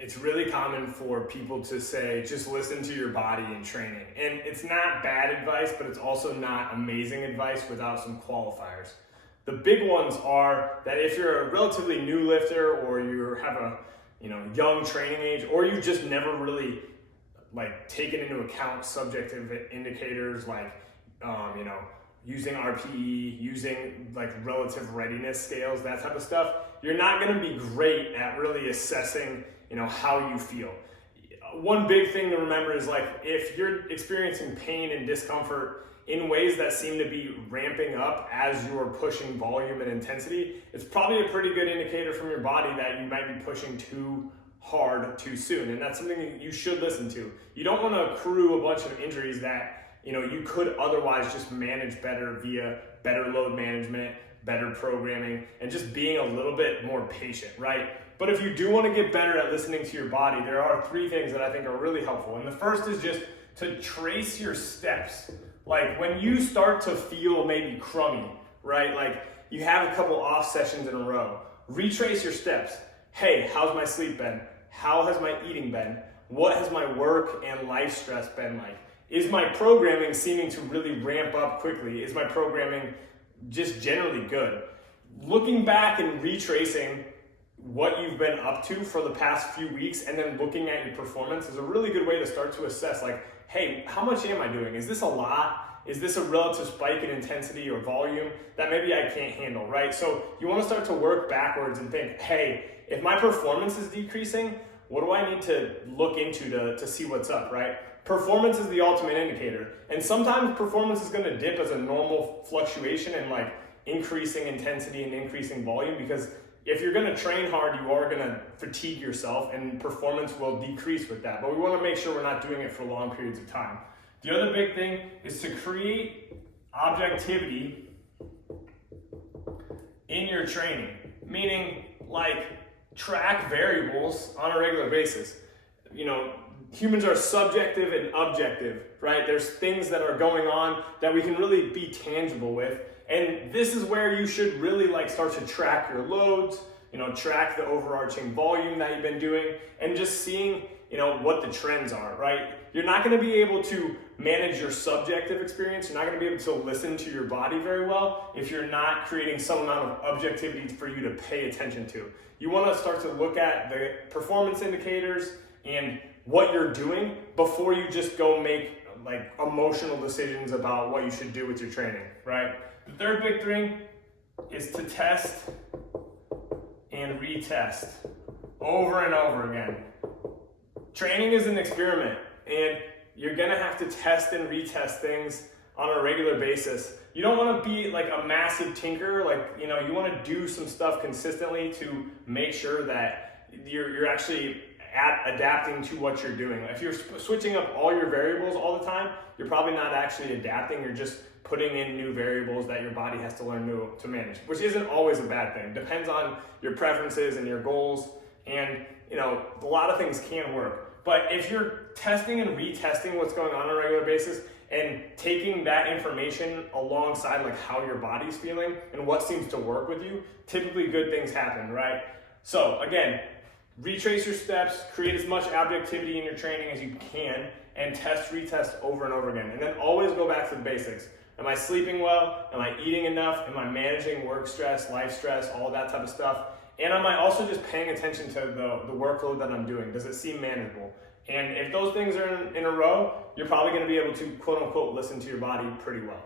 it's really common for people to say, just listen to your body in training. And it's not bad advice, but it's also not amazing advice without some qualifiers. The big ones are that if you're a relatively new lifter, or you have a young training age, or you've just never really taken into account subjective indicators like using RPE, using relative readiness scales, that type of stuff, you're not going to be great at really assessing how you feel. One big thing to remember is if you're experiencing pain and discomfort in ways that seem to be ramping up as you're pushing volume and intensity, it's probably a pretty good indicator from your body that you might be pushing too hard too soon, and that's something you should listen to. You don't want to accrue a bunch of injuries that you could otherwise just manage better via better load management, better programming, and just being a little bit more patient, right? But if you do want to get better at listening to your body, there are 3 things that I think are really helpful. And the first is just to trace your steps. When you start to feel maybe crummy, right? You have a couple off sessions in a row, retrace your steps. Hey, how's my sleep been? How has my eating been? What has my work and life stress been like? Is my programming seeming to really ramp up quickly? Is my programming just generally good? Looking back and retracing what you've been up to for the past few weeks, and then looking at your performance is a really good way to start to assess hey, how much am I doing? Is this a lot? Is this a relative spike in intensity or volume that maybe I can't handle, right? So you want to start to work backwards and think, hey, if my performance is decreasing, what do I need to look into to see what's up, right? Performance is the ultimate indicator. And sometimes performance is going to dip as a normal fluctuation in increasing intensity and increasing volume, because if you're going to train hard, you are going to fatigue yourself, and performance will decrease with that. But we want to make sure we're not doing it for long periods of time. The other big thing is to create objectivity in your training, meaning track variables on a regular basis. Humans are subjective and objective, right? There's things that are going on that we can really be tangible with. And this is where you should really start to track your loads, track the overarching volume that you've been doing, and just seeing, what the trends are, right? You're not going to be able to manage your subjective experience. You're not going to be able to listen to your body very well if you're not creating some amount of objectivity for you to pay attention to. You want to start to look at the performance indicators and what you're doing before you just go make emotional decisions about what you should do with your training, right? The third big thing is to test and retest over and over again. Training is an experiment, and you're gonna have to test and retest things on a regular basis. You don't want to be a massive tinker. You want to do some stuff consistently to make sure that you're actually adapting to what you're doing. If you're switching up all your variables all the time, you're probably not actually adapting. You're just putting in new variables that your body has to learn to manage, which isn't always a bad thing. Depends on your preferences and your goals, and a lot of things can work. But if you're testing and retesting what's going on a regular basis and taking that information alongside how your body's feeling and what seems to work with you, typically good things happen, right? So again, retrace your steps, create as much objectivity in your training as you can, and test, retest over and over again. And then always go back to the basics. Am I sleeping well? Am I eating enough? Am I managing work stress, life stress, all that type of stuff? And am I also just paying attention to the workload that I'm doing? Does it seem manageable? And if those things are in a row, you're probably going to be able to, quote unquote, listen to your body pretty well.